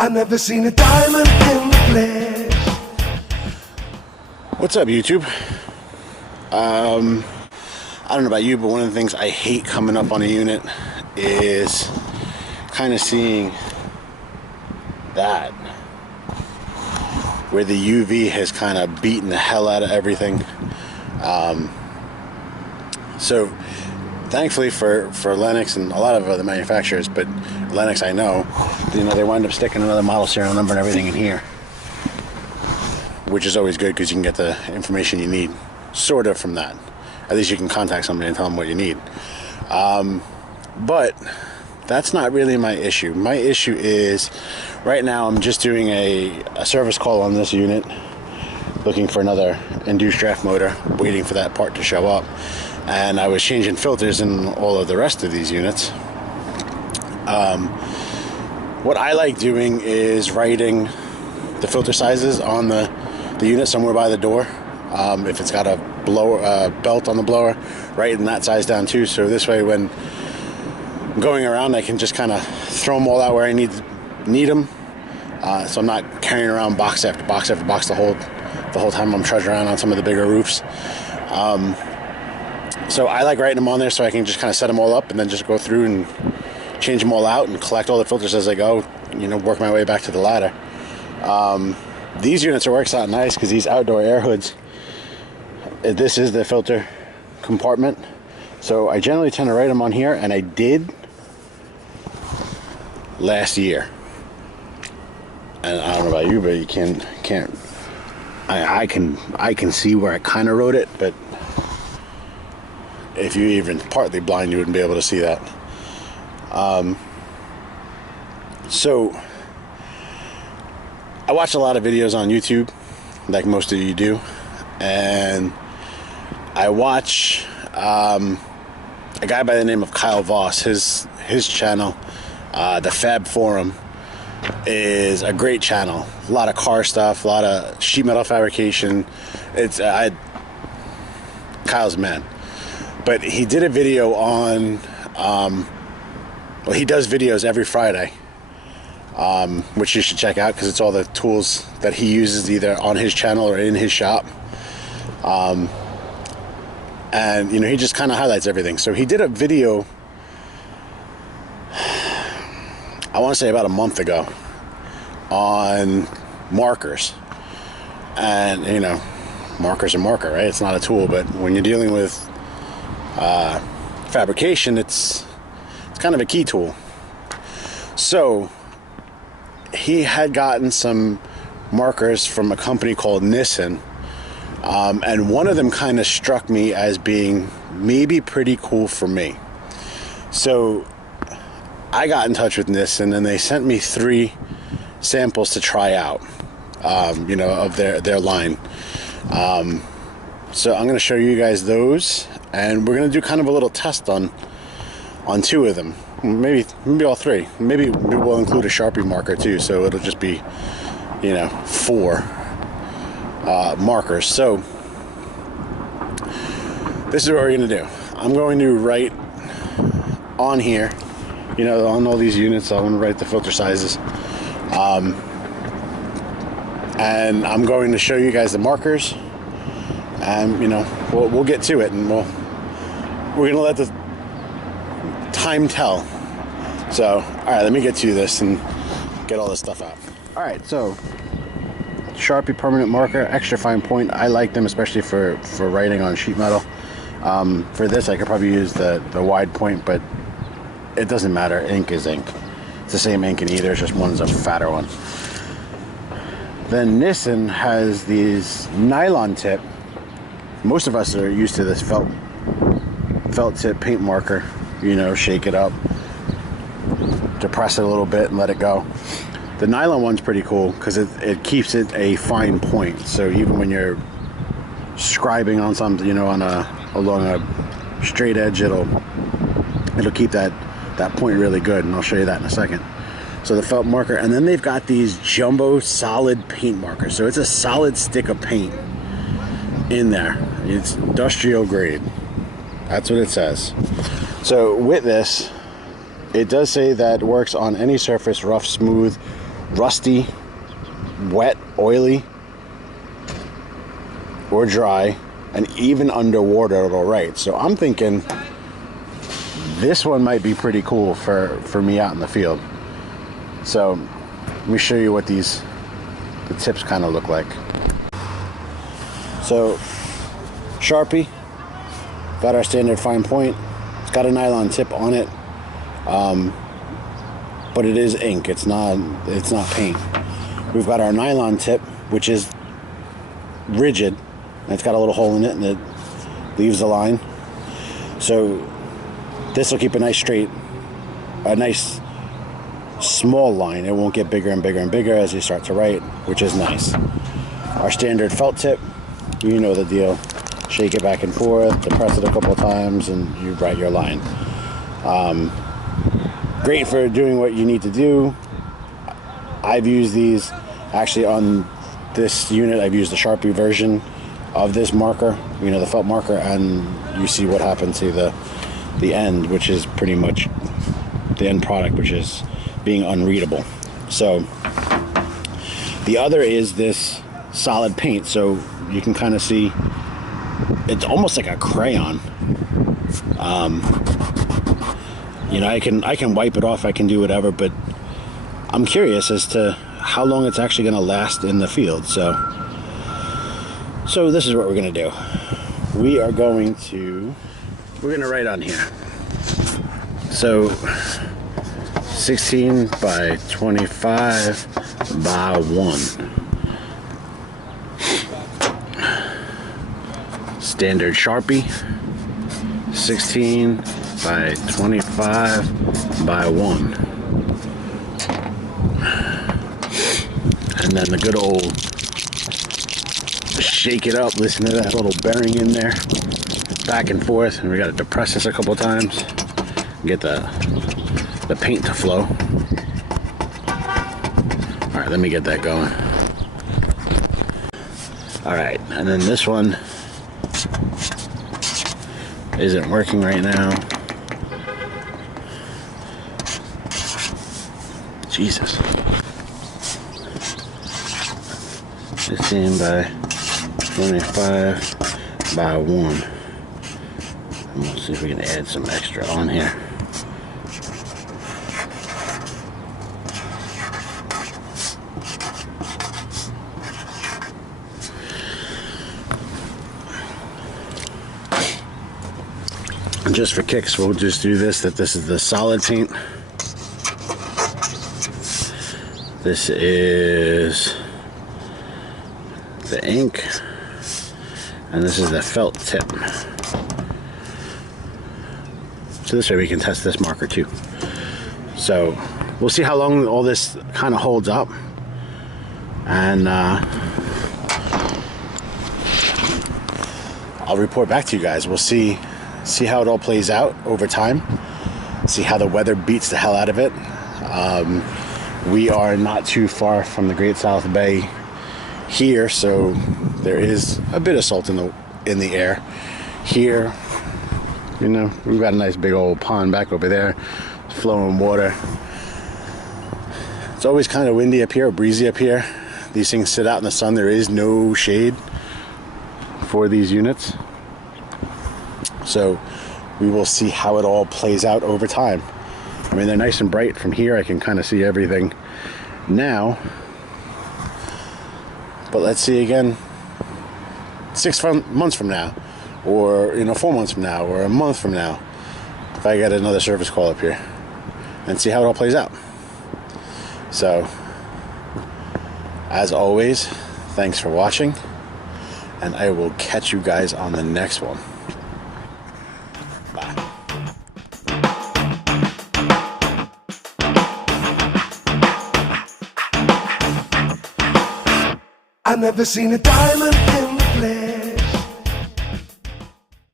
I've never seen a diamond in the flesh. What's up, YouTube? I don't know about you, but one of the things I hate coming up on a unit is kind of seeing that, where the UV has kind of beaten the hell out of everything. So thankfully for Lennox and a lot of other manufacturers, but Lennox, I know, they wind up sticking another model serial number and everything in here, which is always good because you can get the information you need sort of from that. At least you can contact somebody and tell them what you need. But that's not really my issue. My issue is right now I'm just doing a service call on this unit, looking for another induced draft motor, waiting for that part to show up. And I was changing filters in all of the rest of these units. What I like doing is writing the filter sizes on the unit somewhere by the door. If it's got a blower belt on the blower, writing that size down too. So this way, when I'm going around, I can just kind of throw them all out where I need them. So I'm not carrying around box after box after box the whole time I'm trudging around on some of the bigger roofs. So I like writing them on there so I can just kind of set them all up and then just go through and change them all out and collect all the filters as I go, work my way back to the ladder. These units are works out nice because these outdoor air hoods, this is the filter compartment. So I generally tend to write them on here, and I did last year. And I don't know about you, but you can't. I can see where I kind of wrote it, but if you even partly blind, you wouldn't be able to see that. So I watch a lot of videos on YouTube, like most of you do, and I watch a guy by the name of Kyle Voss. His channel, the Fab Forum, is a great channel. A lot of car stuff, a lot of sheet metal fabrication. Kyle's a man. But he did a video on, he does videos every Friday, which you should check out because it's all the tools that he uses either on his channel or in his shop. And, he just kind of highlights everything. So he did a video, I want to say about a month ago, on markers. And, marker's a marker, right? It's not a tool, but when you're dealing with fabrication, it's kind of a key tool. So he had gotten some markers from a company called Nissen, and one of them kind of struck me as being maybe pretty cool for me. So I got in touch with Nissen, and they sent me 3 samples to try out, of their line. So I'm going to show you guys those, and we're going to do kind of a little test on 2 of them. Maybe all 3. Maybe we'll include a Sharpie marker too, so it'll just be, 4 markers. So this is what we're going to do. I'm going to write on here, on all these units, I'm going to write the filter sizes. And I'm going to show you guys the markers, and we'll get to it, and we're gonna let the time tell. So, all right, let me get to this and get all this stuff out. All right, so Sharpie permanent marker, extra fine point. I like them especially for writing on sheet metal. For this, I could probably use the wide point, but it doesn't matter. Ink is ink. It's the same ink in either. It's just one's a fatter one. Then Nissen has these nylon tip. Most of us are used to this felt tip paint marker. Shake it up, depress it a little bit, and let it go. The nylon one's pretty cool because it keeps it a fine point. So even when you're scribing on something, along a straight edge, it'll keep that point really good. And I'll show you that in a second. So the felt marker, and then they've got these jumbo solid paint markers. So it's a solid stick of paint in there. It's industrial grade. That's what it says. So with this, it does say that it works on any surface, rough, smooth, rusty, wet, oily, or dry, and even underwater it'll write. So I'm thinking this one might be pretty cool for me out in the field. So let me show you what the tips kind of look like. So Sharpie, got our standard fine point. It's got a nylon tip on it, but it is ink. It's not paint. We've got our nylon tip, which is rigid, and it's got a little hole in it, and it leaves the line. So this will keep a nice small line. It won't get bigger and bigger and bigger as you start to write, which is nice. Our standard felt tip, you know the deal. Shake it back and forth, depress it a couple of times, and you write your line. Great for doing what you need to do. I've used these actually on this unit. I've used the Sharpie version of this marker, you know, the felt marker, and you see what happened to the end, which is pretty much the end product, which is being unreadable. So the other is this solid paint, so you can kind of see it's almost like a crayon. You know, I can wipe it off, I can do whatever, but I'm curious as to how long it's actually going to last in the field. So this is what we're going to do. We're going to write on here. So 16 by 25 by 1. Standard Sharpie, 16 by 25 by 1. And then the good old shake it up. Listen to that little bearing in there, back and forth, and we got to depress this a couple times, get the paint to flow. All right, let me get that going. All right, and then this one isn't working right now. Jesus. 16 by 25 by 1. And we'll see if we can add some extra on here. And just for kicks, we'll just do this, that this is the solid paint. This is the ink, and this is the felt tip. So this way we can test this marker too. So we'll see how long all this kind of holds up, and I'll report back to you guys. We'll see how it all plays out over time, see how the weather beats the hell out of it. We are not too far from the Great South Bay here, so there is a bit of salt in the air here. You know, we've got a nice big old pond back over there, flowing water. It's always kind of windy up here, breezy up here. These things sit out in the sun. There is no shade for these units, so we will see how it all plays out over time. I mean, they're nice and bright from here. I can kind of see everything now. But let's see again 6 months from now, or 4 months from now, or a month from now, if I get another service call up here, and see how it all plays out. So, as always, thanks for watching, and I will catch you guys on the next one. Bye. I never seen a diamond in